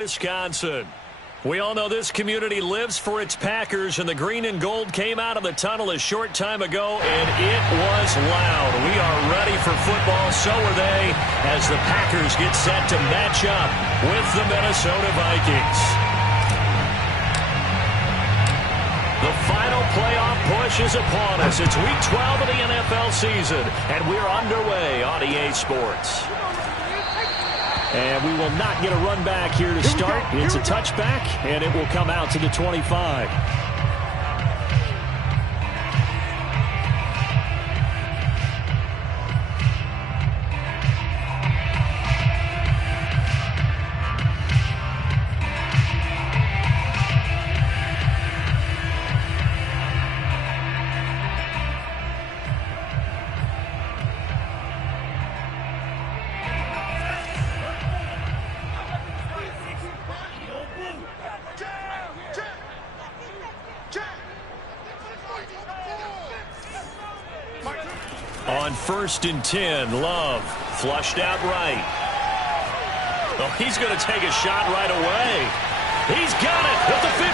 Wisconsin. We all know this community lives for its Packers, and the green and gold came out of the tunnel a short time ago, and it was loud. We are ready for football, so are they, as the Packers get set to match up with the Minnesota Vikings. The final playoff push is upon us. It's Week 12 of the NFL season, and we're underway on EA Sports. And we will not get a run back here to start. It's a touchback, and it will come out to the 25. On 1st and 10, Love flushed out right. Oh, he's going to take a shot right away. He's got it at the 15.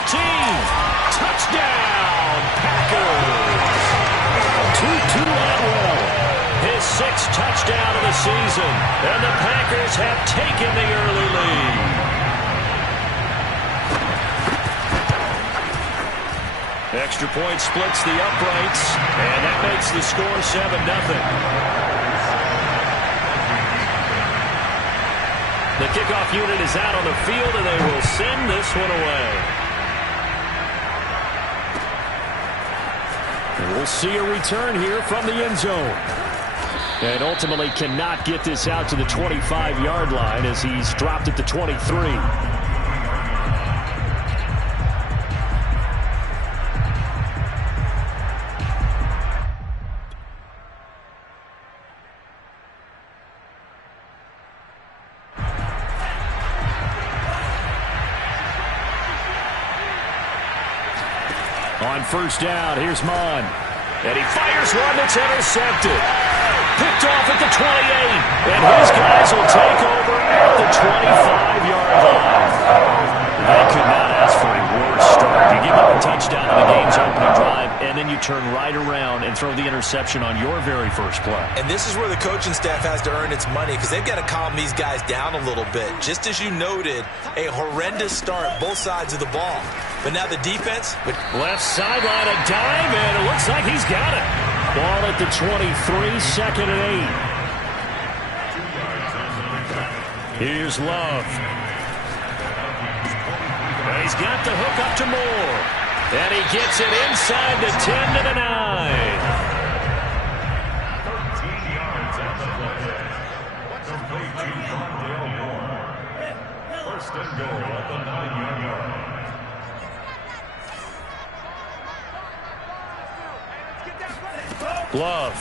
Touchdown, Packers. Tutu Atwell, his 6th touchdown of the season, and the Packers have taken the early lead. Extra point splits the uprights, and that makes the score 7-0. The kickoff unit is out on the field, and they will send this one away. And we'll see a return here from the end zone. And ultimately cannot get this out to the 25-yard line as he's dropped at the 23. On 1st down, here's Mon. And he fires one that's intercepted. Picked off at the 28. And his guys will take over at the 25-yard line. They could not ask for a worse start. You give up a touchdown in the game's opening drive, and then you turn right around and throw the interception on your very first play. And this is where the coaching staff has to earn its money, because they've got to calm these guys down a little bit. Just as you noted, a horrendous start, both sides of the ball. But now the defense. Left sideline, a dive, and it looks like he's got it. Ball at the 23, 2nd and 8. Here's Love. And he's got the hook up to Moore. And he gets it inside the 10 to the 9. 13 yards on the play. Complete to Mondale Moore. 1st and goal at the 9-yard line. Love.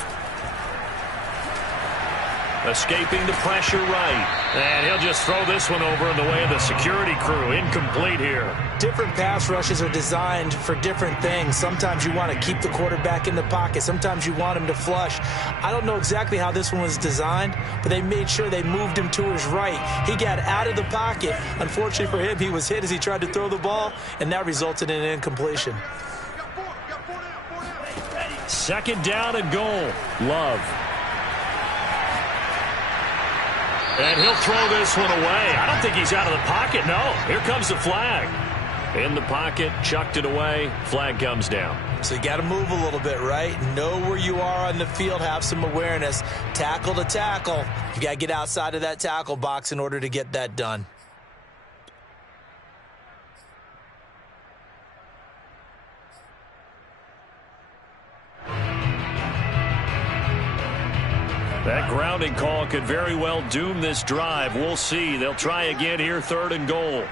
Escaping the pressure right. And he'll just throw this one over in the way of the security crew. Incomplete here. Different pass rushes are designed for different things. Sometimes you want to keep the quarterback in the pocket. Sometimes you want him to flush. I don't know exactly how this one was designed, but they made sure they moved him to his right. He got out of the pocket. Unfortunately for him, he was hit as he tried to throw the ball, and that resulted in an incompletion. 2nd down and goal. Love. And he'll throw this one away. I don't think he's out of the pocket. No, here comes the flag. In the pocket, chucked it away. Flag comes down. So you got to move a little bit, right? Know where you are on the field. Have some awareness. Tackle to tackle. You got to get outside of that tackle box in order to get that done. That grounding call could very well doom this drive. We'll see. They'll try again here, 3rd and goal.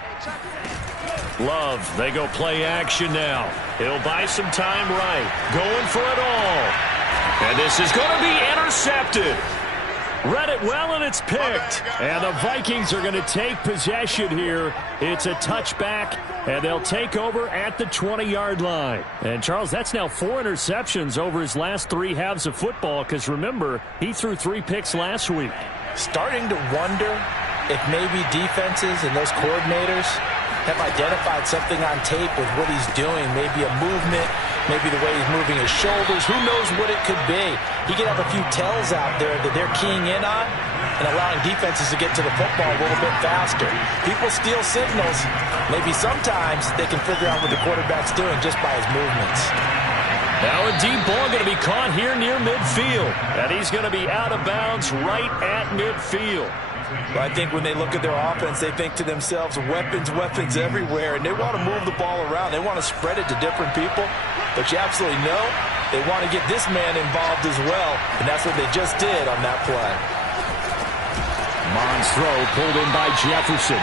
Love, they go play action now. He'll buy some time right. Going for it all. And this is going to be intercepted. Read it well, and it's picked. And the Vikings are going to take possession here. It's a touchback, and they'll take over at the 20-yard line. And, Charles, that's now 4 interceptions over his last 3 halves of football, because, remember, he threw 3 picks last week. Starting to wonder if maybe defenses and those coordinators have identified something on tape with what he's doing, maybe a movement, maybe the way he's moving his shoulders, who knows what it could be. He could have a few tells out there that they're keying in on and allowing defenses to get to the football a little bit faster. People steal signals. Maybe sometimes they can figure out what the quarterback's doing just by his movements. Now a deep ball going to be caught here near midfield. And he's going to be out of bounds right at midfield. Well, I think when they look at their offense, they think to themselves, weapons, weapons everywhere. And they want to move the ball around. They want to spread it to different people. But you absolutely know they want to get this man involved as well. And that's what they just did on that play. Mond's throw pulled in by Jefferson.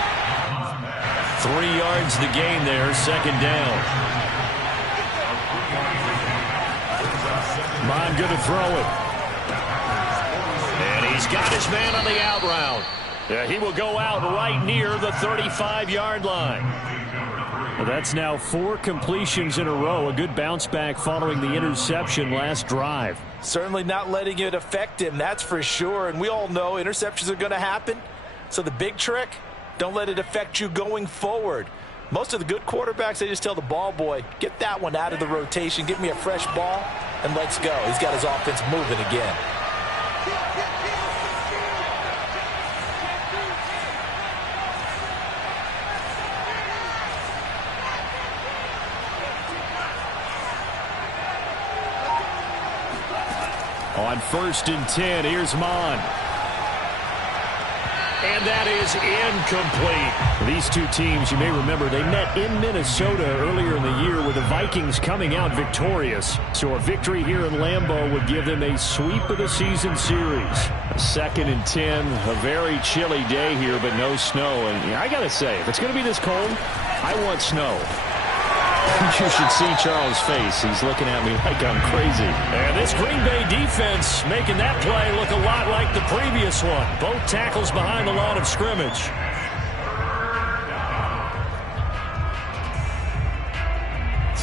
3 yards the gain there, second down. Mond going to throw it. And he's got his man on the out route. He will go out right near the 35-yard line. Well, that's now 4 completions in a row. A good bounce back following the interception last drive. Certainly not letting it affect him, that's for sure. And we all know interceptions are going to happen. So the big trick, don't let it affect you going forward. Most of the good quarterbacks, they just tell the ball boy, get that one out of the rotation, give me a fresh ball, and let's go. He's got his offense moving again. On 1st and 10, here's Mond. And that is incomplete. These two teams, you may remember, they met in Minnesota earlier in the year with the Vikings coming out victorious. So a victory here in Lambeau would give them a sweep of the season series. 2nd and 10, a very chilly day here, but no snow. And I got to say, if it's going to be this cold, I want snow. You should see Charles' face. He's looking at me like I'm crazy. And this Green Bay defense making that play look a lot like the previous one. Both tackles behind the line of scrimmage.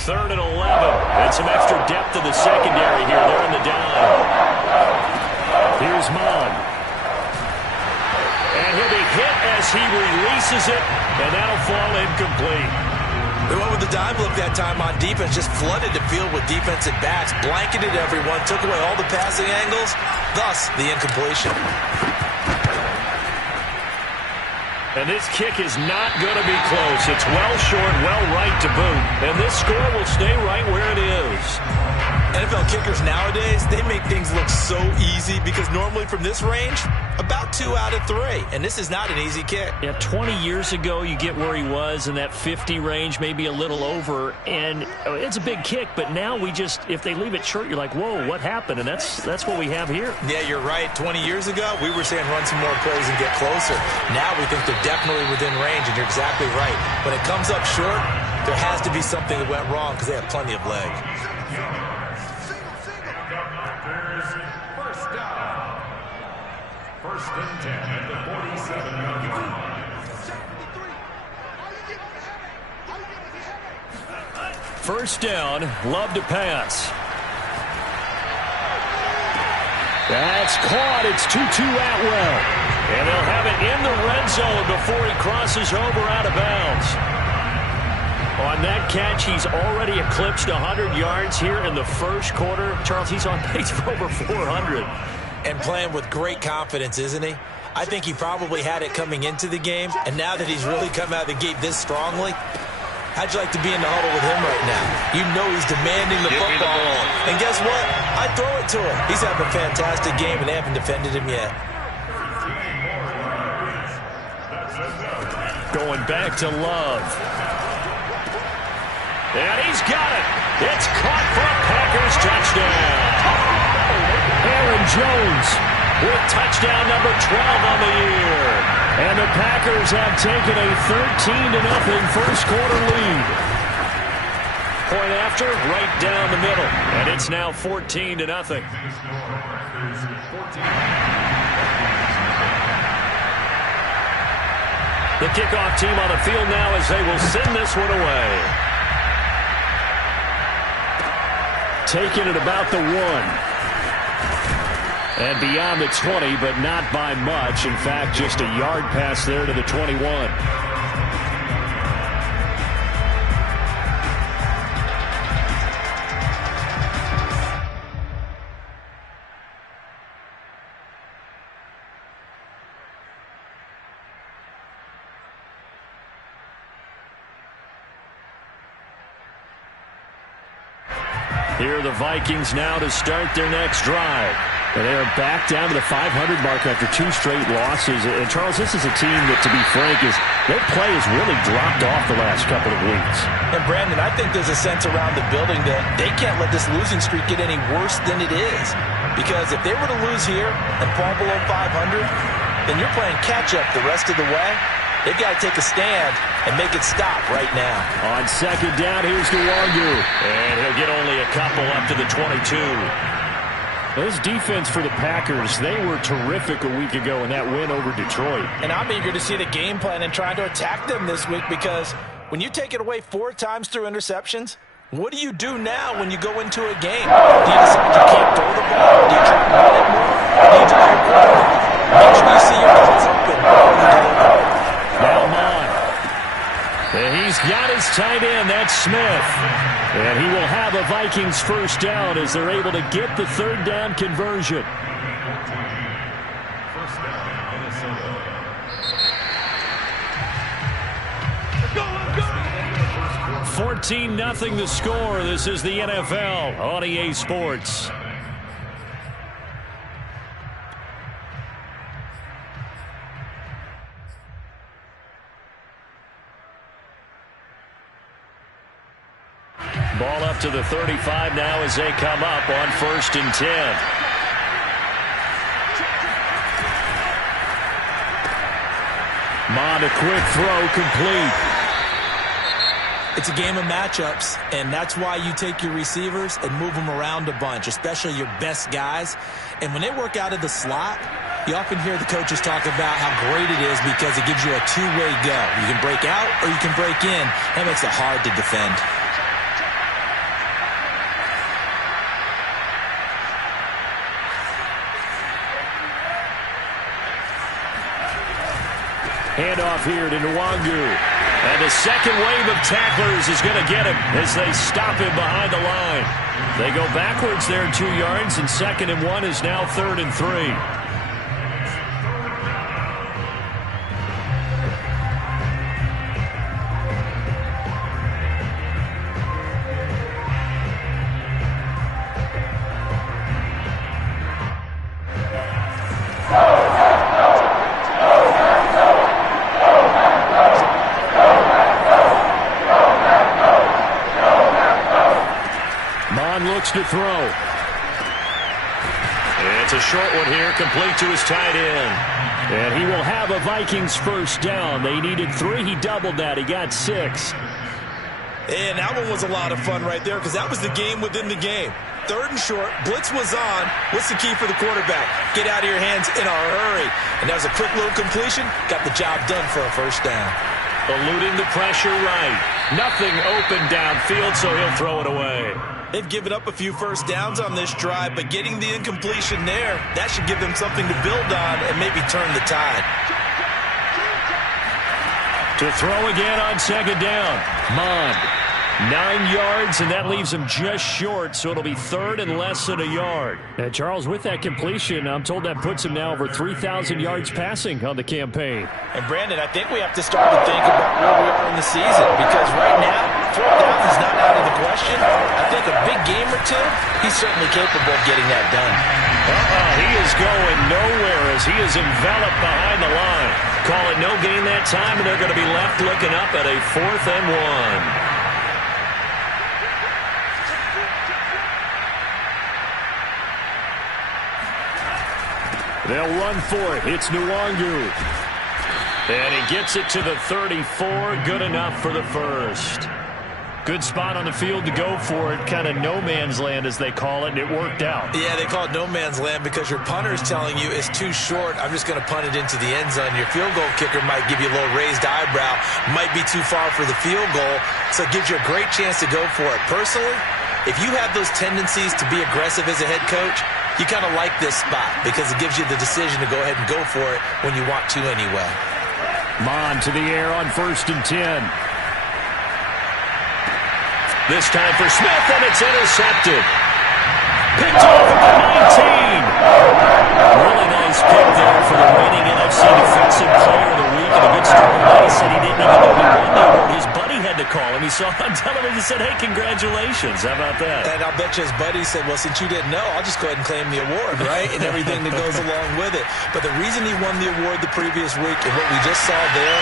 Third and 11. And some extra depth to the secondary here. They're in the down. Here's Mond. And he'll be hit as he releases it. And that'll fall incomplete. They went with the dime look that time on defense, just flooded the field with defensive backs, blanketed everyone, took away all the passing angles, thus the incompletion. And this kick is not going to be close. It's well short, well right to boot. And this score will stay right where it is. NFL kickers nowadays, they make things look so easy because normally from this range, about 2 out of 3. And this is not an easy kick. Yeah, 20 years ago, you get where he was in that 50 range, maybe a little over. And it's a big kick, but now we just, if they leave it short, you're like, whoa, what happened? And that's what we have here. Yeah, you're right. 20 years ago, we were saying run some more plays and get closer. Now we think they're definitely within range, and you're exactly right. When it comes up short, there has to be something that went wrong because they have plenty of leg. First and 10 at the 47-yard line. First down, Love to pass. That's caught. It's 2-2 Atwell. And they'll have it in the red zone before he crosses over out of bounds. On that catch, he's already eclipsed 100 yards here in the first quarter. Charles, he's on pace for over 400. And playing with great confidence, isn't he? I think he probably had it coming into the game, and now that he's really come out of the gate this strongly, how'd you like to be in the huddle with him right now? You know he's demanding the football. And guess what? I throw it to him. He's having a fantastic game, and they haven't defended him yet. Going back to Love. And he's got it. It's caught for a Packers touchdown. Aaron Jones with touchdown number 12 on the year. And the Packers have taken a 13-0 first quarter lead. Point after, right down the middle. And it's now 14-0. The kickoff team on the field now as they will send this one away. Taking it about the 1. And beyond the 20, but not by much. In fact, just a yard pass there to the 21. Here are the Vikings now to start their next drive. And they are back down to the 500 mark after 2 straight losses. And, Charles, this is a team that, to be frank, their play has really dropped off the last couple of weeks. And, Brandon, I think there's a sense around the building that they can't let this losing streak get any worse than it is. Because if they were to lose here and fall below 500, then you're playing catch-up the rest of the way. They've got to take a stand and make it stop right now. On second down, here's Nwangu. And he'll get only a couple up to the 22. This defense for the Packers, they were terrific a week ago in that win over Detroit. And I'm eager to see the game plan and trying to attack them this week, because when you take it away 4 times through interceptions, what do you do now when you go into a game? Do you decide you can't throw the ball? Do you try to run it more? Do you tell your quarterback, make sure you see your guys open before you deliver? Now Mon. And he's got his tight end. That's Smith. And he will have a Vikings first down as they're able to get the third down conversion. First down, Minnesota. 14-0 the score. This is the NFL on EA Sports. Ball up to the 35 now as they come up on 1st and 10. Mond, a quick throw, complete. It's a game of matchups, and that's why you take your receivers and move them around a bunch, especially your best guys. And when they work out of the slot, you often hear the coaches talk about how great it is because it gives you a two-way go. You can break out or you can break in. That makes it hard to defend. Handoff here to Nwangu. And the second wave of tacklers is going to get him as they stop him behind the line. They go backwards there 2 yards, and 2nd and 1 is now 3rd and 3. Looks to throw. It's a short one here, complete to his tight end. And he will have a Vikings first down. They needed 3. He doubled that. He got 6. And that one was a lot of fun right there because that was the game within the game. 3rd and short, blitz was on. What's the key for the quarterback? Get out of your hands in a hurry. And that was a quick little completion. Got the job done for a first down. Eluding the pressure right. Nothing open downfield, so he'll throw it away. They've given up a few first downs on this drive, but getting the incompletion there, that should give them something to build on and maybe turn the tide. To throw again on 2nd down. Mond. 9 yards, and that leaves him just short, so it'll be 3rd and less than a yard. And Charles, with that completion, I'm told that puts him now over 3,000 yards passing on the campaign. And Brandon, I think we have to start to think about where we are in the season, because right now, 4th down is not out of the question. I think a big game or two, he's certainly capable of getting that done. He is going nowhere as he is enveloped behind the line. Call it no gain that time, and they're going to be left looking up at a 4th and 1. They'll run for it. It's Nwangu. And he gets it to the 34. Good enough for the first. Good spot on the field to go for it. Kind of no man's land, as they call it, and it worked out. Yeah, they call it no man's land because your punter is telling you it's too short. I'm just going to punt it into the end zone. Your field goal kicker might give you a little raised eyebrow. Might be too far for the field goal, so it gives you a great chance to go for it. Personally, if you have those tendencies to be aggressive as a head coach, You kind of like this spot because it gives you the decision to go ahead and go for it when you want to anyway. Mon to the air on 1st and 10. This time for Smith, and it's intercepted. Picked off at the 19. Really nice pick there for the reigning NFC Defensive Player of the Week. And a good story. He said he didn't even know he won the award. His buddy had to call him. He saw on television and said, hey, congratulations. How about that? And I'll bet you his buddy said, well, since you didn't know, I'll just go ahead and claim the award, right? And everything that goes along with it. But the reason he won the award the previous week and what we just saw there,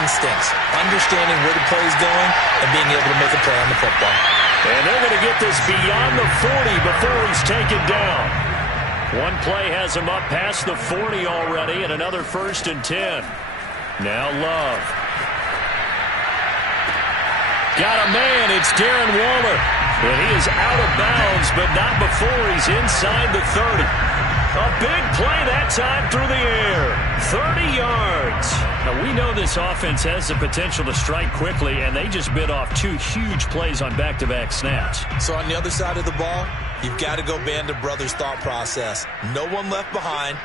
instincts, understanding where the play is going and being able to make a play on the football. And they're going to get this beyond the 40 before he's taken down. One play has him up past the 40 already, and another 1st and 10. Now Love. Got a man. It's Darren Waller. And he is out of bounds, but not before he's inside the 30. A big play that time through the air. 30 yards. Now, we know this offense has the potential to strike quickly, and they just bit off 2 huge plays on back-to-back snaps. So on the other side of the ball, you've got to go Band of Brothers thought process. No one left behind.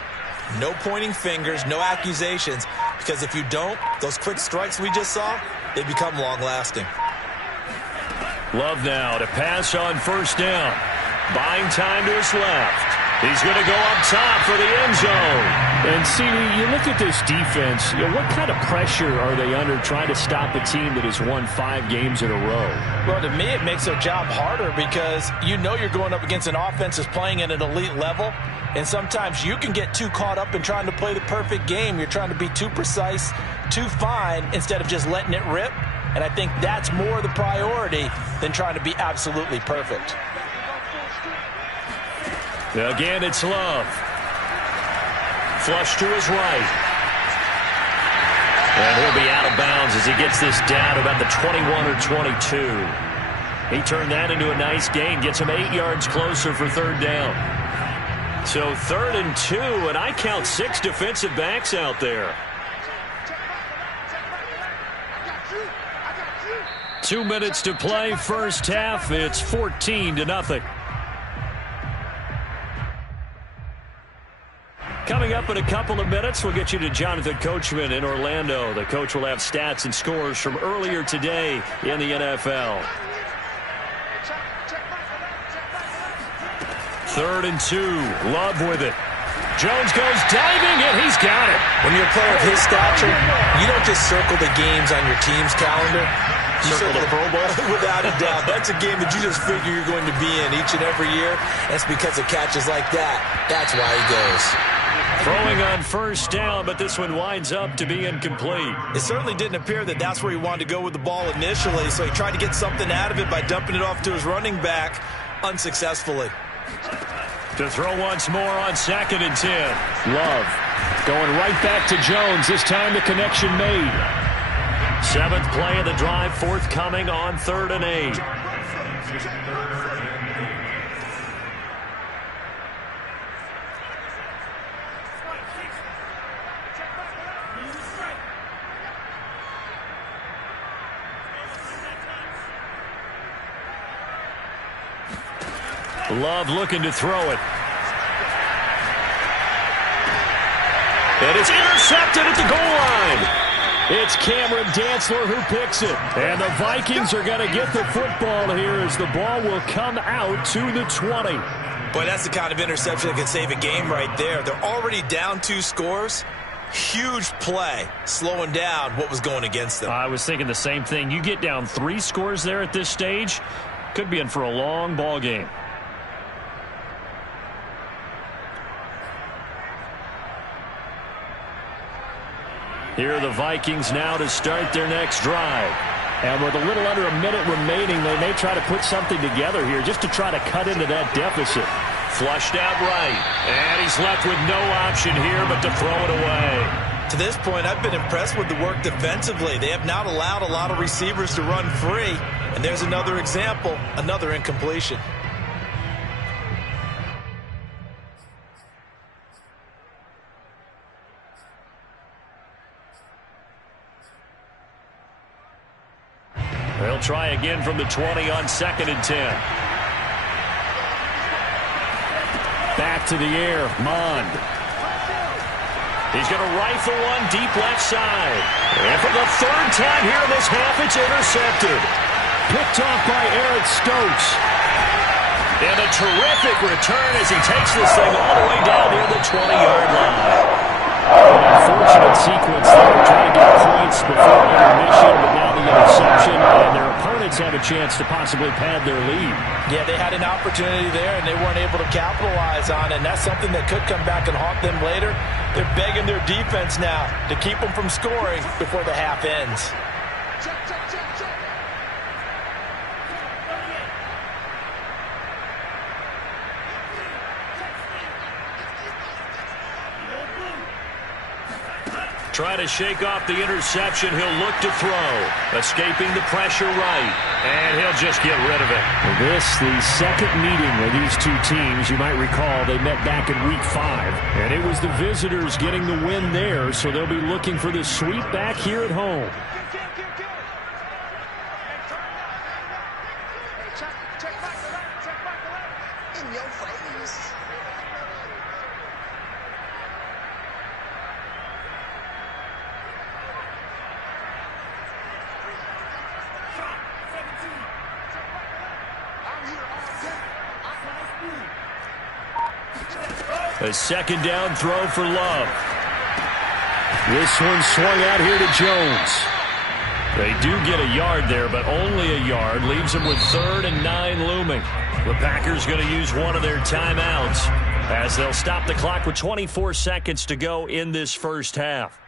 No pointing fingers, no accusations, because if you don't, those quick strikes we just saw, they become long-lasting. Love now to pass on 1st down. Buying time to his left. He's going to go up top for the end zone. And, CD, you look at this defense, what kind of pressure are they under trying to stop a team that has won 5 games in a row? Well, to me, it makes their job harder because you know you're going up against an offense that's playing at an elite level, and sometimes you can get too caught up in trying to play the perfect game. You're trying to be too precise, too fine, instead of just letting it rip. And I think that's more the priority than trying to be absolutely perfect. Again, it's Love. Flush to his right. And he'll be out of bounds as he gets this down to about the 21 or 22. He turned that into a nice gain, gets him 8 yards closer for 3rd down. So 3rd and 2, and I count 6 defensive backs out there. 2 minutes to play, first half. It's 14-0. Coming up in a couple of minutes, we'll get you to Jonathan Coachman in Orlando. The coach will have stats and scores from earlier today in the NFL. 3rd and 2. Love with it. Jones goes diving, and he's got it. When you're a player of his stature, you don't just circle the games on your team's calendar. You circle the Pro Bowl. Without a doubt. That's a game that you just figure you're going to be in each and every year. And it's because of catches like that. That's why he goes. Throwing on 1st down, but this one winds up to be incomplete. It certainly didn't appear that that's where he wanted to go with the ball initially, so he tried to get something out of it by dumping it off to his running back unsuccessfully. To throw once more on 2nd and 10. Love going right back to Jones. This time the connection made. 7th play of the drive forthcoming on 3rd and 8. Love looking to throw it. And it's intercepted at the goal line. It's Cameron Dantzler who picks it. And the Vikings are going to get the football here as the ball will come out to the 20. Boy, that's the kind of interception that can save a game right there. They're already down 2 scores. Huge play, slowing down what was going against them. I was thinking the same thing. You get down 3 scores there at this stage, could be in for a long ball game. Here are the Vikings now to start their next drive. And with a little under a minute remaining, they may try to put something together here just to try to cut into that deficit. Flushed out right. And he's left with no option here but to throw it away. To this point, I've been impressed with the work defensively. They have not allowed a lot of receivers to run free. And there's another example, another incompletion. They'll try again from the 20 on 2nd and 10. Back to the air, Mond. He's going to rifle one deep left side. And for the third time here in this half, it's intercepted. Picked off by Eric Stokes. And a terrific return as he takes this thing all the way down near the 20-yard line. An unfortunate sequence there, trying to get points before intermission, but now the interception, and their opponents have a chance to possibly pad their lead. Yeah, they had an opportunity there, and they weren't able to capitalize on it, and that's something that could come back and haunt them later. They're begging their defense now to keep them from scoring before the half ends. Trying to shake off the interception. He'll look to throw. Escaping the pressure right. And he'll just get rid of it. This, the second meeting of these two teams. You might recall they met back in Week 5. And it was the visitors getting the win there, so they'll be looking for the sweep back here at home. In your face. A second down throw for Love. This one swung out here to Jones. They do get a yard there, but only a yard. Leaves them with 3rd and 9 looming. The Packers going to use one of their timeouts as they'll stop the clock with 24 seconds to go in this first half.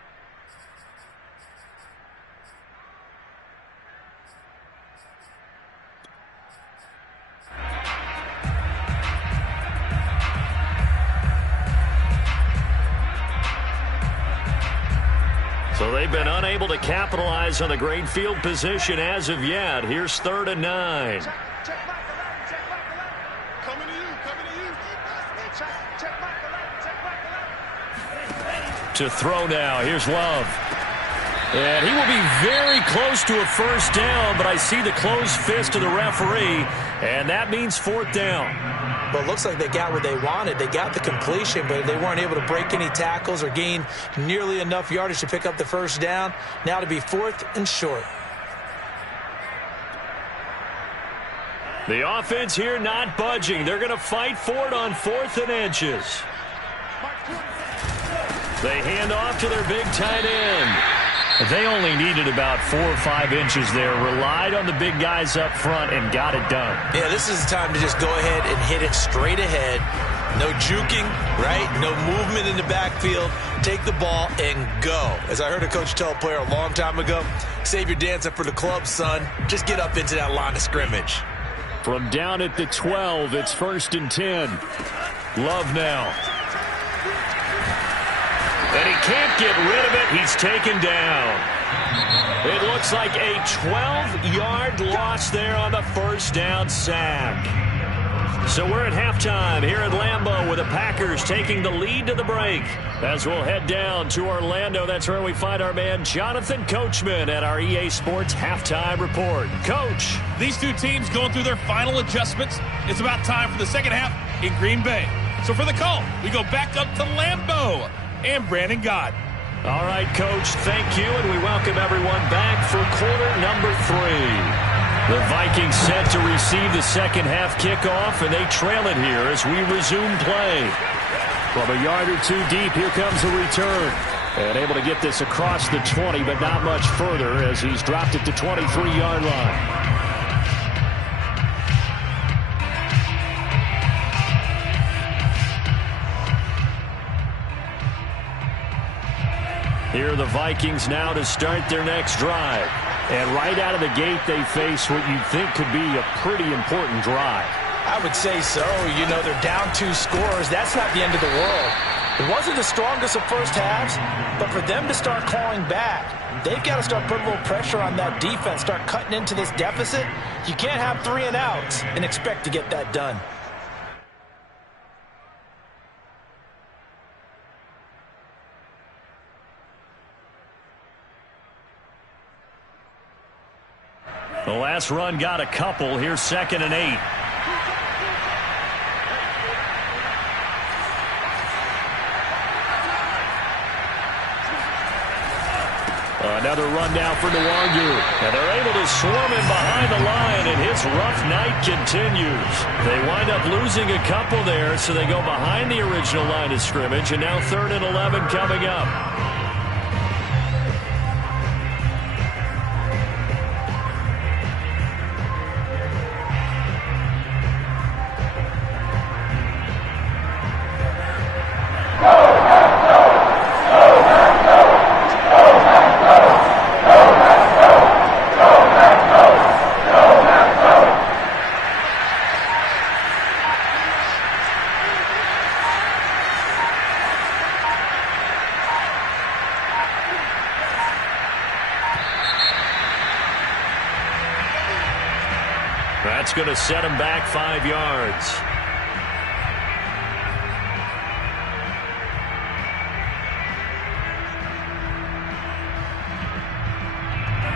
So they've been unable to capitalize on the great field position as of yet. Here's 3rd and 9. To throw now. Here's Love. And he will be very close to a first down, but I see the closed fist of the referee, and that means 4th down. Well, it looks like they got what they wanted. They got the completion, but they weren't able to break any tackles or gain nearly enough yardage to pick up the first down. Now to be 4th and short. The offense here not budging. They're going to fight for it on 4th and inches. They hand off to their big tight end. They only needed about 4 or 5 inches there. Relied on the big guys up front and got it done. Yeah, this is the time to just go ahead and hit it straight ahead. No juking, right? No movement in the backfield. Take the ball and go. As I heard a coach tell a player a long time ago, save your dancing for the club, son. Just get up into that line of scrimmage. From down at the 12, it's 1st and 10. Love now. And he can't get rid of it. He's taken down. It looks like a 12-yard loss there on the first down sack. So we're at halftime here at Lambeau with the Packers taking the lead to the break. As we'll head down to Orlando, that's where we find our man Jonathan Coachman at our EA Sports Halftime Report. Coach. These two teams going through their final adjustments. It's about time for the second half in Green Bay. So for the call, we go back up to Lambeau and Brandon Gott. All right, Coach, thank you, and we welcome everyone back for quarter number 3. The Vikings set to receive the second half kickoff, and they trail it here as we resume play. From a yard or two deep, here comes a return. And able to get this across the 20, but not much further as he's dropped it to 23-yard line. Here are the Vikings now to start their next drive. And right out of the gate, they face what you'd think could be a pretty important drive. I would say so. You know, they're down 2 scores. That's not the end of the world. It wasn't the strongest of first halves, but for them to start clawing back, they've got to start putting a little pressure on that defense, start cutting into this deficit. You can't have 3 and outs and expect to get that done. The last run got a couple. Here's 2nd and 8. Another run now for Nwangu. And they're able to swarm him behind the line, and his rough night continues. They wind up losing a couple there, so they go behind the original line of scrimmage, and now 3rd and 11 coming up. That's going to set him back 5 yards.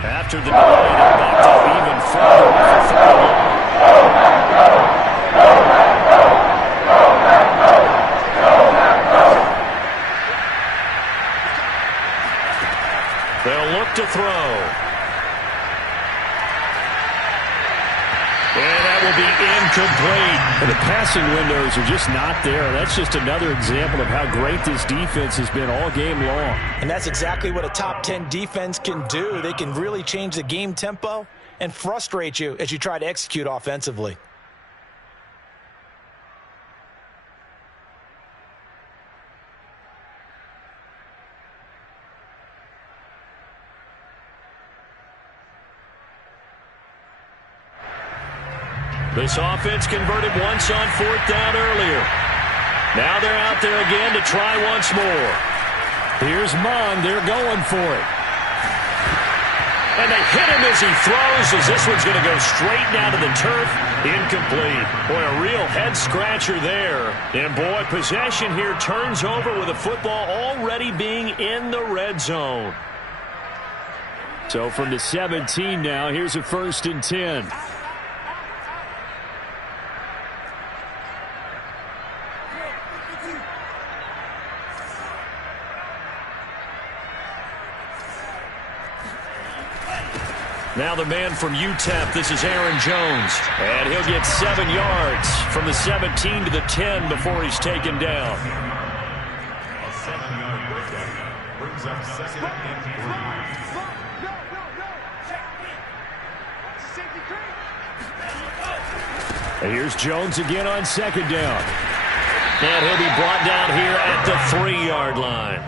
After the delay, they backed up even further for 3rd and long. They'll look to throw. And that will be incomplete. And the passing windows are just not there. That's just another example of how great this defense has been all game long. And that's exactly what a top 10 defense can do. They can really change the game tempo and frustrate you as you try to execute offensively. This offense converted once on 4th down earlier. Now they're out there again to try once more. Here's Mon. They're going for it. And they hit him as he throws, as this one's going to go straight down to the turf. Incomplete. Boy, a real head-scratcher there. And, boy, possession here turns over with the football already being in the red zone. So from the 17 now, here's a 1st and 10. Now the man from UTEP, this is Aaron Jones. And he'll get 7 yards from the 17 to the 10 before he's taken down. A 7-yard breakup brings up 2nd and 3. And here's Jones again on 2nd down. And he'll be brought down here at the 3-yard line.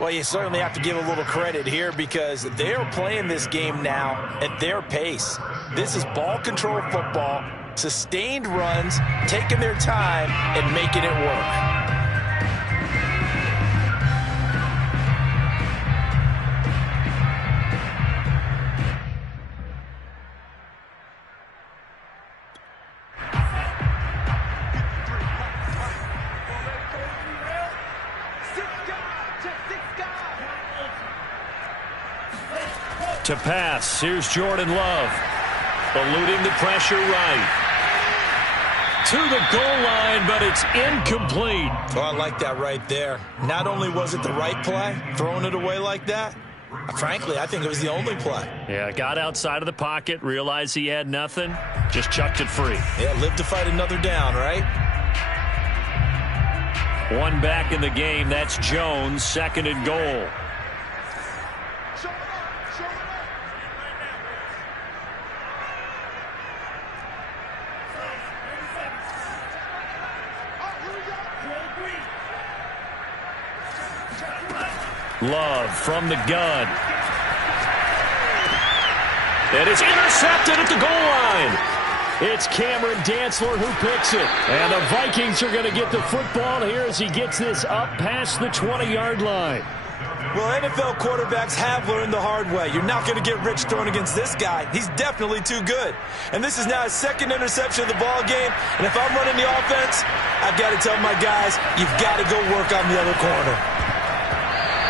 Well, you certainly have to give a little credit here because they're playing this game now at their pace. This is ball control football, sustained runs, taking their time and making it work. To pass, here's Jordan Love. Eluding the pressure right. To the goal line, but it's incomplete. Oh, I like that right there. Not only was it the right play, throwing it away like that, frankly, I think it was the only play. Yeah, got outside of the pocket, realized he had nothing, just chucked it free. Yeah, live to fight another down, right? One back in the game, that's Jones, 2nd and goal. Love from the gun. It is intercepted at the goal line. It's Cameron Dantzler who picks it. And the Vikings are going to get the football here as he gets this up past the 20-yard line. Well, NFL quarterbacks have learned the hard way. You're not going to get rich throwing against this guy. He's definitely too good. And this is now his 2nd interception of the ball game. And if I'm running the offense, I've got to tell my guys, you've got to go work on the other corner.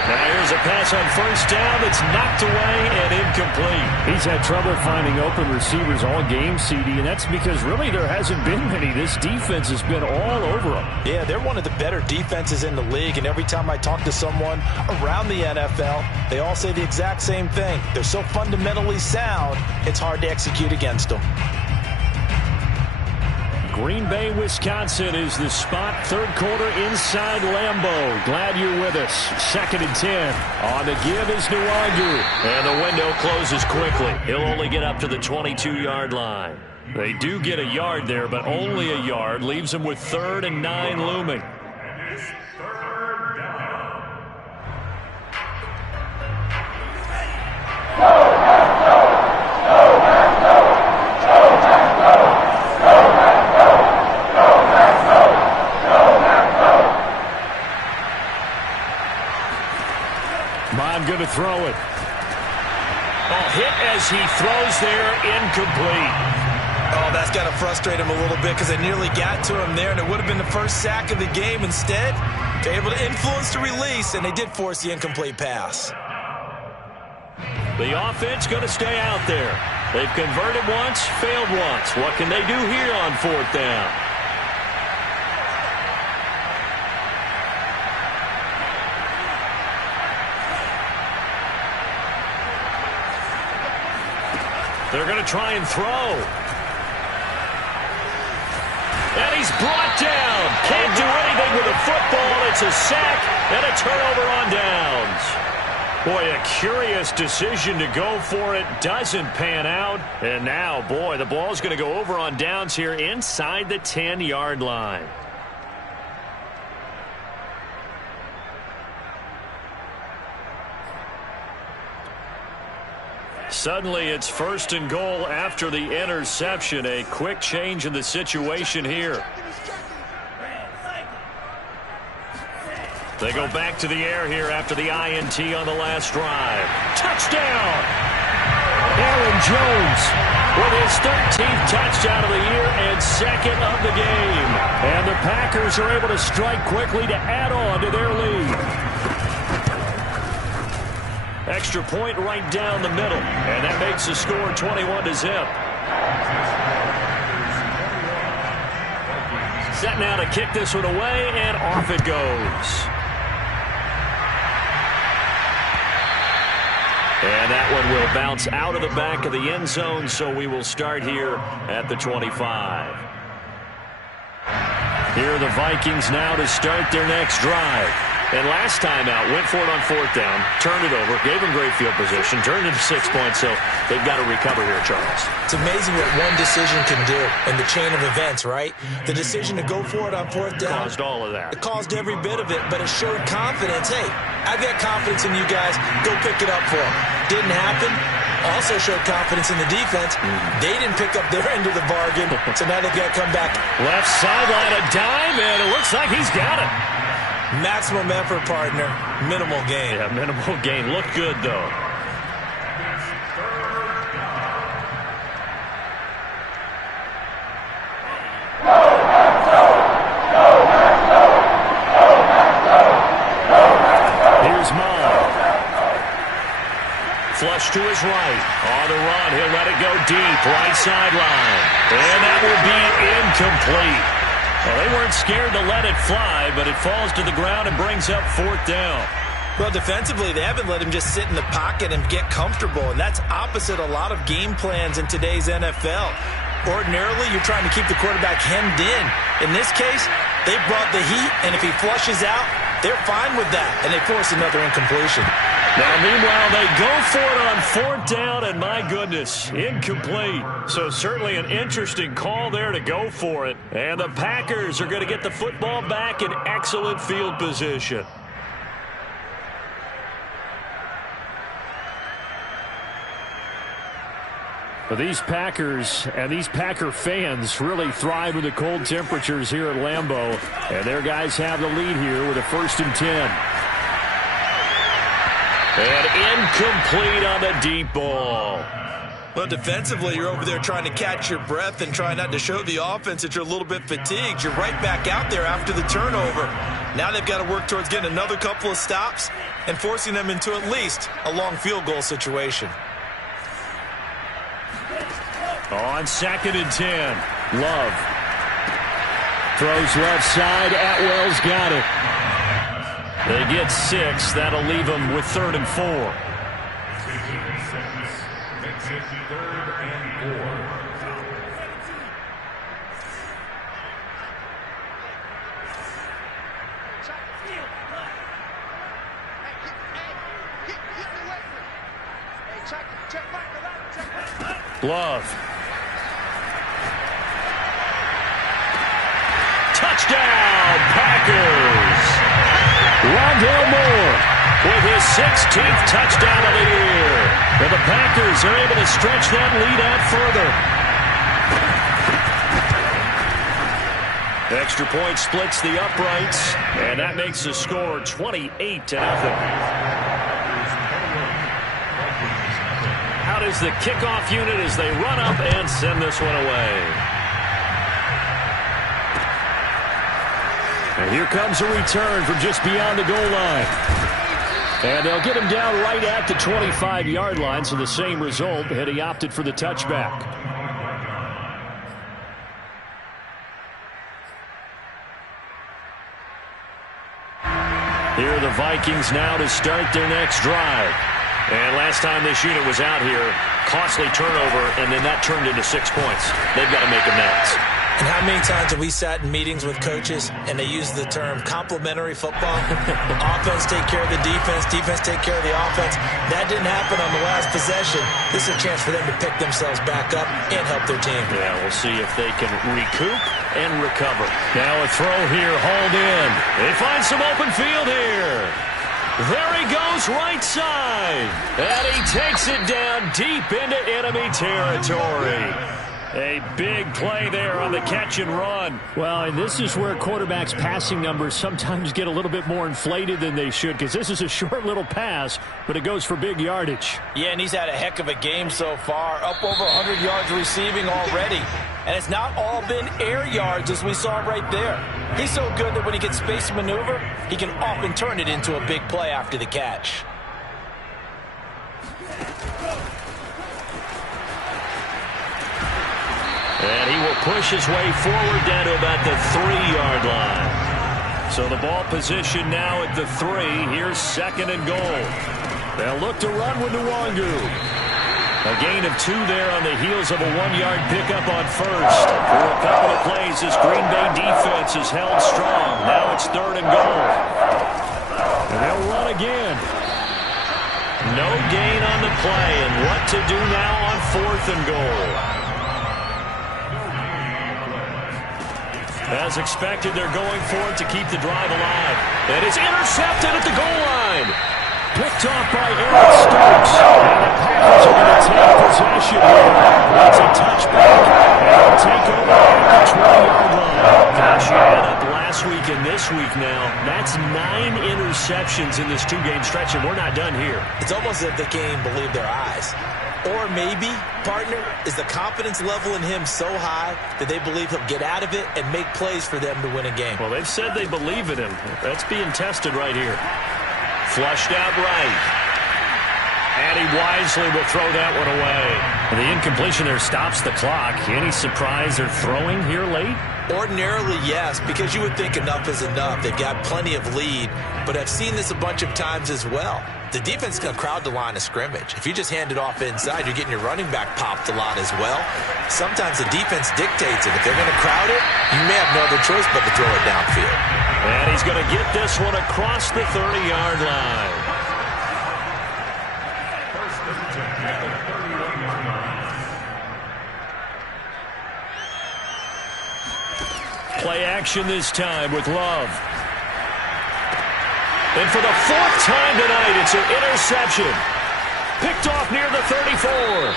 Now here's a pass on first down that's knocked away and incomplete. He's had trouble finding open receivers all game, CD, and that's because really there hasn't been many. This defense has been all over him. Yeah, they're one of the better defenses in the league, and every time I talk to someone around the NFL, they all say the exact same thing. They're so fundamentally sound, it's hard to execute against them. Green Bay, Wisconsin is the spot. Third quarter inside Lambeau. Glad you're with us. 2nd and 10. On the give is Nwangu. And the window closes quickly. He'll only get up to the 22-yard line. They do get a yard there, but only a yard. Leaves them with 3rd and 9 looming. Going to throw it. Hit as he throws there, incomplete. Oh, that's got to frustrate him a little bit because they nearly got to him there, and it would have been the first sack of the game. Instead, they're able to influence the release, and they did force the incomplete pass. The offense going to stay out there. They've converted once, failed once. What can they do here on 4th down? They're going to try and throw. And he's brought down. Can't do anything with a football. It's a sack and a turnover on downs. Boy, a curious decision to go for it. Doesn't pan out. And now, boy, the ball's going to go over on downs here inside the 10-yard line. Suddenly, it's 1st and goal after the interception. A quick change in the situation here. They go back to the air here after the INT on the last drive. Touchdown! Aaron Jones with his 13th touchdown of the year and 2nd of the game. And the Packers are able to strike quickly to add on to their lead. Extra point right down the middle, and that makes the score 21-0. Set now to kick this one away, and off it goes. And that one will bounce out of the back of the end zone, so we will start here at the 25. Here are the Vikings now to start their next drive. And last time out, went for it on 4th down, turned it over, gave them great field position, turned it to 6 points, so they've got to recover here, Charles. It's amazing what one decision can do in the chain of events, right? The decision to go for it on 4th down. Caused all of that. It caused every bit of it, but it showed confidence. Hey, I've got confidence in you guys. Go pick it up for them. Didn't happen. Also showed confidence in the defense. They didn't pick up their end of the bargain, so now they've got to come back. Left sideline, a dime, and it looks like he's got it. Maximum effort, partner. Minimal gain. Yeah, minimal gain. Looked good, though. Here's Mott. Flush to his right. On the run, he'll let it go deep. Right sideline. And that will be incomplete. Well, they weren't scared to let it fly, but it falls to the ground and brings up 4th down. Well, defensively, they haven't let him just sit in the pocket and get comfortable, and that's opposite a lot of game plans in today's NFL. Ordinarily, you're trying to keep the quarterback hemmed in. In this case, they brought the heat, and if he flushes out, they're fine with that, and they force another incompletion. Now, meanwhile, they go for it on 4th down, and my goodness, incomplete. So certainly an interesting call there to go for it. And the Packers are going to get the football back in excellent field position. But these Packers and these Packer fans really thrive in the cold temperatures here at Lambeau. And their guys have the lead here with a 1st and 10. And incomplete on the deep ball. Well, defensively, you're over there trying to catch your breath and try not to show the offense that you're a little bit fatigued. You're right back out there after the turnover. Now they've got to work towards getting another couple of stops and forcing them into at least a long field goal situation. On 2nd and 10, Love. Throws left side. Atwell's got it. They get 6. That'll leave them with 3rd and 4. Makes it 3rd and 4. Love. Touchdown, Packers! Rondale Moore with his 16th touchdown of the year. And the Packers are able to stretch that lead out further. Extra point splits the uprights, and that makes the score 28-0. Out is the kickoff unit as they run up and send this one away. And here comes a return from just beyond the goal line. And they'll get him down right at the 25-yard line, so the same result, had he opted for the touchback. Here are the Vikings now to start their next drive. And last time this unit was out here, costly turnover, and then that turned into 6 points. They've got to make amends. And how many times have we sat in meetings with coaches and they use the term complementary football? Offense take care of the defense, defense take care of the offense. That didn't happen on the last possession. This is a chance for them to pick themselves back up and help their team. Yeah, we'll see if they can recoup and recover. Now a throw here, hauled in. They find some open field here. There he goes, right side. And he takes it down deep into enemy territory. A big play there on the catch and run. Well, and this is where quarterbacks' passing numbers sometimes get a little bit more inflated than they should, because this is a short little pass, but it goes for big yardage. Yeah, and he's had a heck of a game so far, up over 100 yards receiving already. And it's not all been air yards as we saw right there. He's so good that when he gets space to maneuver, he can often turn it into a big play after the catch. And he will push his way forward down to about the 3-yard line. So the ball position now at the 3. Here's 2nd and goal. They'll look to run with Nwangu. A gain of 2 there on the heels of a 1-yard pickup on first. For a couple of plays, this Green Bay defense is held strong. Now it's 3rd and goal. And they'll run again. No gain on the play, and what to do now on 4th and goal. As expected, they're going for it to keep the drive alive. And it's intercepted at the goal line. Picked off by Aaron Stokes. And the Packers are going to take possession here. That's a touchback. And they'll take over at the 20-yard line. Gosh, you add up last week and this week now. That's 9 interceptions in this 2-game stretch, and we're not done here. It's almost as if they can't even believe their eyes. Or maybe, partner, is the confidence level in him so high that they believe he'll get out of it and make plays for them to win a game. Well, they've said they believe in him. That's being tested right here. Flushed out right. And he wisely will throw that one away. And the incompletion there stops the clock. Any surprise they're throwing here late? Ordinarily, yes, because you would think enough is enough. They've got plenty of lead, but I've seen this a bunch of times as well. The defense can crowd the line of scrimmage. If you just hand it off inside, you're getting your running back popped a lot as well. Sometimes the defense dictates it. If they're going to crowd it, you may have no other choice but to throw it downfield. And he's going to get this one across the 30-yard line. Play action this time with Love. And for the 4th time tonight, it's an interception. Picked off near the 34.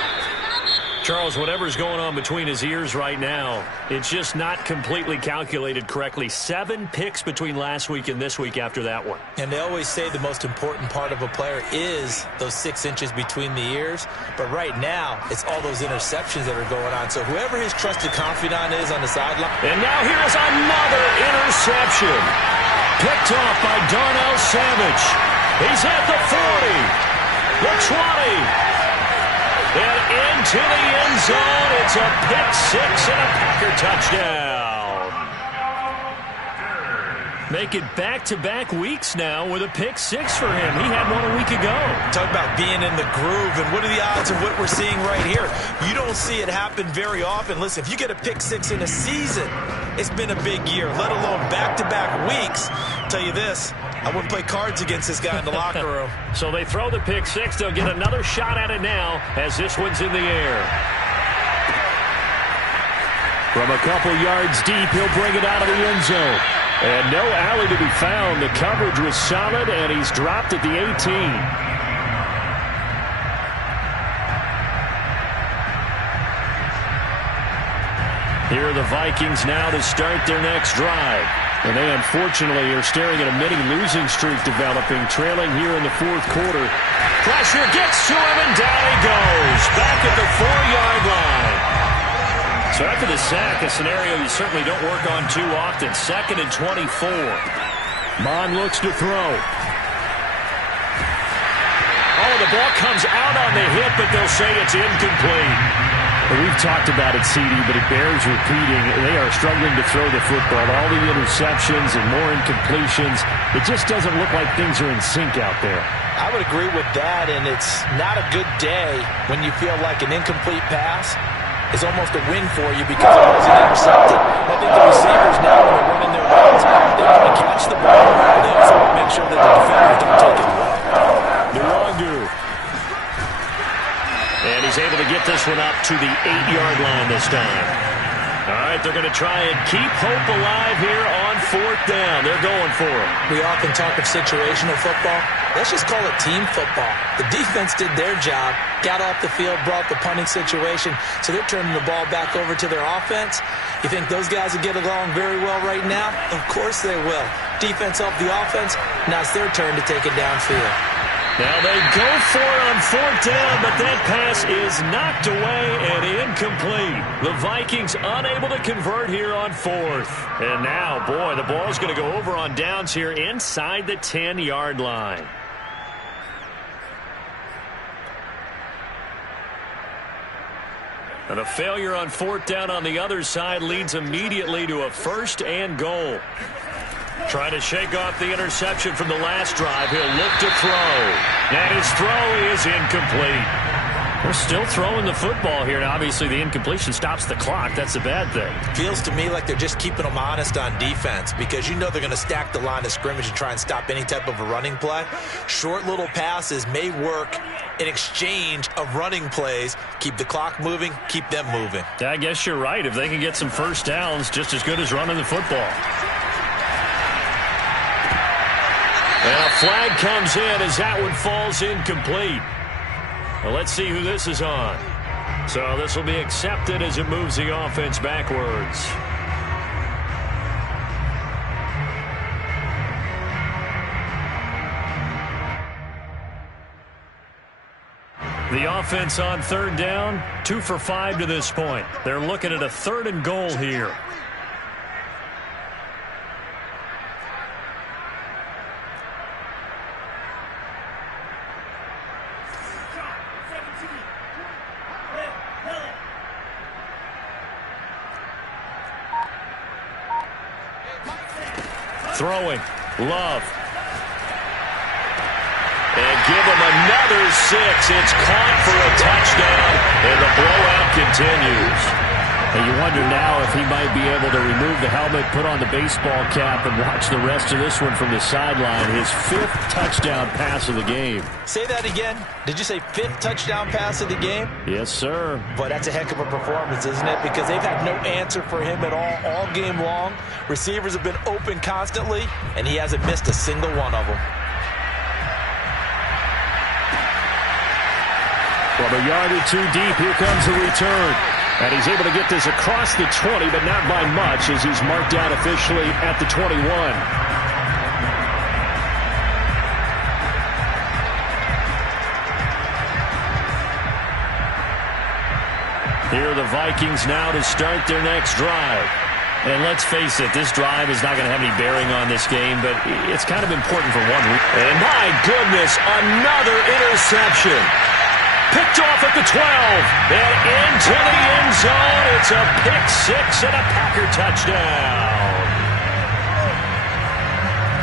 Charles, whatever's going on between his ears right now, it's just not completely calculated correctly. 7 picks between last week and this week after that one. And they always say the most important part of a player is those 6 inches between the ears. But right now, it's all those interceptions that are going on. So whoever his trusted confidant is on the sideline. And now here is another interception. Picked off by Darnell Savage. He's at the 40, the 20, and into the end zone. It's a pick six and a Packer touchdown. Make it back-to-back weeks now with a pick six for him. He had one a week ago. Talk about being in the groove, and what are the odds of what we're seeing right here? You don't see it happen very often. Listen, if you get a pick six in a season, it's been a big year, let alone back-to-back weeks. I'll tell you this, I wouldn't play cards against this guy in the locker room. So they throw the pick six. They'll get another shot at it now as this one's in the air. From a couple yards deep, he'll bring it out of the end zone. And no alley to be found. The coverage was solid, and he's dropped at the 18. Here are the Vikings now to start their next drive. And they unfortunately are staring at a mini losing streak developing, trailing here in the fourth quarter. Pressure gets to him, and down he goes. Back at the 4-yard line. So after the sack, a scenario you certainly don't work on too often. 2nd and 24. Mon looks to throw. Oh, the ball comes out on the hit, but they'll say it's incomplete. Well, we've talked about it, CD, but it bears repeating. They are struggling to throw the football. All the interceptions and more incompletions. It just doesn't look like things are in sync out there. I would agree with that, and it's not a good day when you feel like an incomplete pass is almost a win for you because it wasn't intercepted. I think the receivers now, when they're running their routes, they want to catch the ball, but they also want to make sure that the defenders don't take it away. Luongo. And he's able to get this one up to the 8-yard line this time. All right, they're going to try and keep hope alive here on 4th down. They're going for it. We often talk of situational football. Let's just call it team football. The defense did their job, got off the field, brought the punting situation, so they're turning the ball back over to their offense. You think those guys will get along very well right now? Of course they will. Defense helped the offense. Now it's their turn to take it downfield. Now they go for it on 4th down, but that pass is knocked away and incomplete. The Vikings unable to convert here on 4th. And now, boy, the ball's going to go over on downs here inside the 10-yard line. And a failure on 4th down on the other side leads immediately to a 1st and goal. Trying to shake off the interception from the last drive. He'll look to throw. And his throw is incomplete. They're still throwing the football here. Now, obviously, the incompletion stops the clock. That's the bad thing. Feels to me like they're just keeping them honest on defense because you know they're going to stack the line of scrimmage and try and stop any type of a running play. Short little passes may work in exchange of running plays. Keep the clock moving, keep them moving. I guess you're right. If they can get some first downs, just as good as running the football. And a flag comes in as that one falls incomplete. Well, let's see who this is on. So this will be accepted as it moves the offense backwards. The offense on 3rd down, 2 for 5 to this point. They're looking at a 3rd and goal here. Throwing, Love. And give him another 6. It's caught for a touchdown, and the blowout continues. And you wonder now if he might be able to remove the helmet, put on the baseball cap, and watch the rest of this one from the sideline. His 5th touchdown pass of the game. Say that again. Did you say 5th touchdown pass of the game? Yes, sir. But that's a heck of a performance, isn't it? Because they've had no answer for him at all game long. Receivers have been open constantly, and he hasn't missed a single one of them. From a yard or 2 deep, here comes the return. And he's able to get this across the 20, but not by much, as he's marked down officially at the 21. Here are the Vikings now to start their next drive. And let's face it, this drive is not going to have any bearing on this game, but it's kind of important for one reason. And my goodness, another interception. Picked off at the 12, and into the end zone. It's a pick six and a Packer touchdown.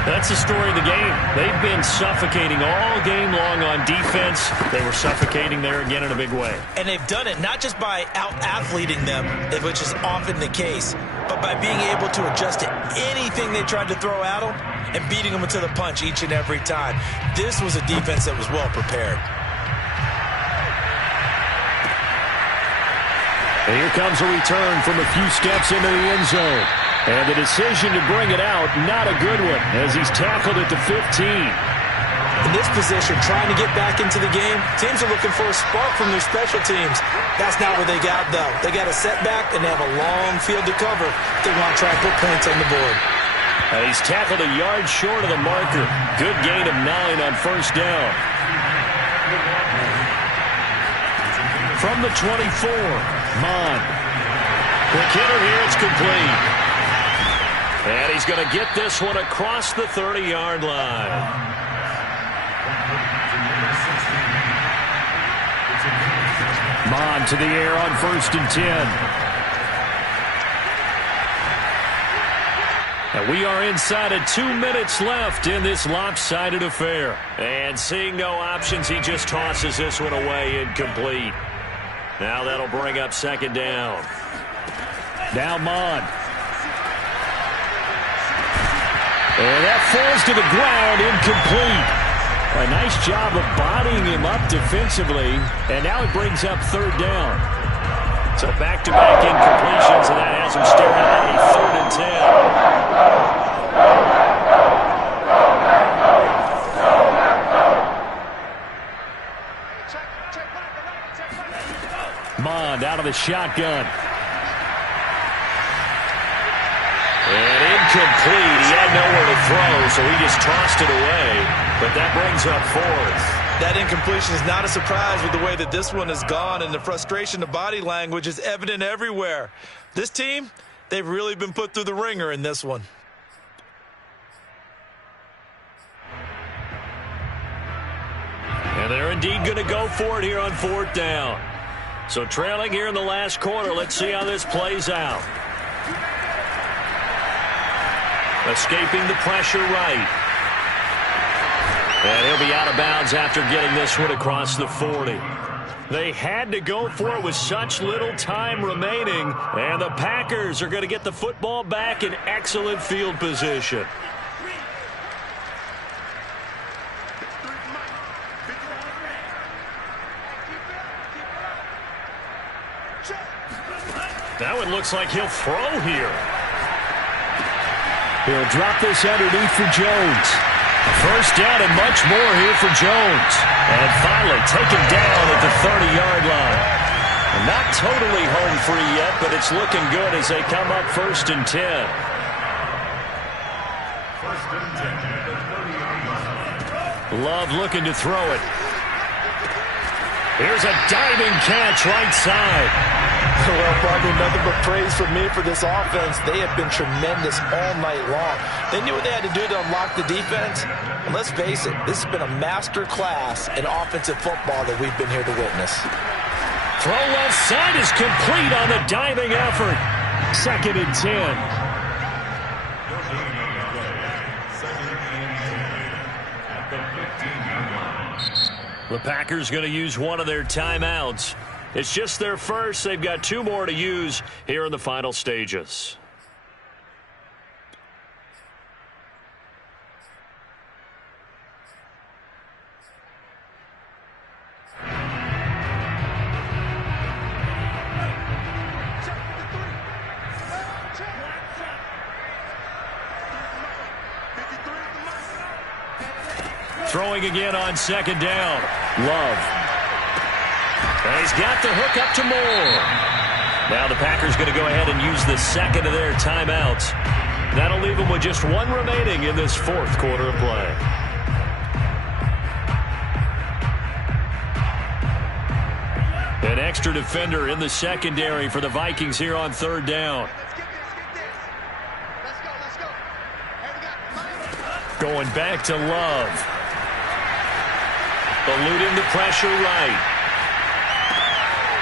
That's the story of the game. They've been suffocating all game long on defense. They were suffocating there again in a big way. And they've done it not just by out-athleting them, which is often the case, but by being able to adjust to anything they tried to throw at them and beating them to the punch each and every time. This was a defense that was well prepared. And here comes a return from a few steps into the end zone. And the decision to bring it out, not a good one, as he's tackled at the 15. In this position, trying to get back into the game, teams are looking for a spark from their special teams. That's not what they got, though. They got a setback, and they have a long field to cover. They want to try and put points on the board. And he's tackled a yard short of the marker. Good gain of 9 on first down. From the 24, Mon. Quick hitter here, it's complete. And he's going to get this one across the 30-yard line. Mon to the air on 1st and 10. And we are inside of 2 minutes left in this lopsided affair. And seeing no options, he just tosses this one away incomplete. Now that'll bring up 2nd down. Now Mon. And that falls to the ground, incomplete. A nice job of bodying him up defensively, and now it brings up 3rd down. So back-to-back incompletions, and that has him staring at a 3rd and 10. Mond out of the shotgun. And incomplete. He had nowhere to throw, so he just tossed it away. But that brings up 4th. That incompletion is not a surprise with the way that this one has gone, and the frustration, the body language is evident everywhere. This team, they've really been put through the ringer in this one. And they're indeed going to go for it here on 4th down. So trailing here in the last quarter, let's see how this plays out. Escaping the pressure right. And he'll be out of bounds after getting this one across the 40. They had to go for it with such little time remaining. And the Packers are going to get the football back in excellent field position. That one looks like he'll throw here. He'll drop this underneath for Jones. First down and much more here for Jones. And finally taken down at the 30-yard line. Not totally home free yet, but it's looking good as they come up 1st and 10. 1st and 10. Love looking to throw it. Here's a diving catch right side. Well, partner, nothing but praise from me for this offense. They have been tremendous all night long. They knew what they had to do to unlock the defense. And let's face it, this has been a master class in offensive football that we've been here to witness. Throw left side is complete on the diving effort. 2nd and 10. The Packers going to use one of their timeouts. It's just their first. They've got 2 more to use here in the final stages. Throwing again on 2nd down. Love. And he's got the hook up to Moore. Now the Packers going to go ahead and use the 2nd of their timeouts. That'll leave them with just 1 remaining in this 4th quarter of play. An extra defender in the secondary for the Vikings here on 3rd down. Going back to Love. Eluding the pressure right.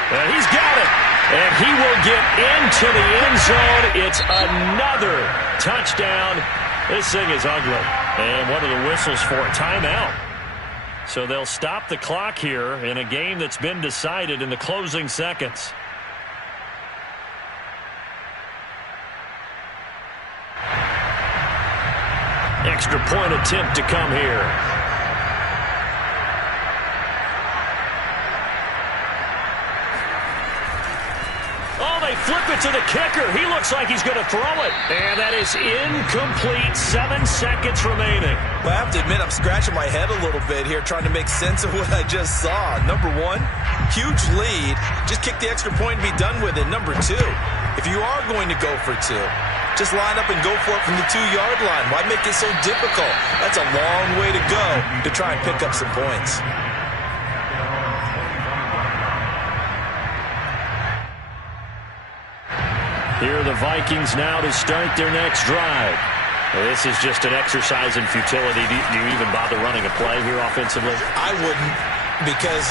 And he's got it. And he will get into the end zone. It's another touchdown. This thing is ugly. And one of the whistles for a timeout. So they'll stop the clock here in a game that's been decided in the closing seconds. Extra point attempt to come here. Oh, they flip it to the kicker. He looks like he's going to throw it. And that is incomplete. 7 seconds remaining. Well, I have to admit, I'm scratching my head a little bit here trying to make sense of what I just saw. Number one, huge lead. Just kick the extra point and be done with it. Number two, if you are going to go for two, just line up and go for it from the 2-yard line. Why make it so difficult? That's a long way to go to try and pick up some points. Here are the Vikings now to start their next drive. This is just an exercise in futility. Do you even bother running a play here offensively? I wouldn't, because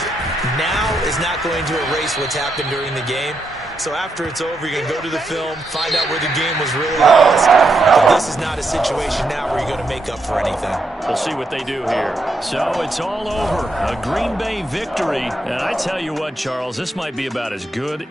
now is not going to erase what's happened during the game. So after it's over, you're going to go to the film, find out where the game was really lost. But this is not a situation now where you're going to make up for anything. We'll see what they do here. So it's all over. A Green Bay victory. And I tell you what, Charles, this might be about as good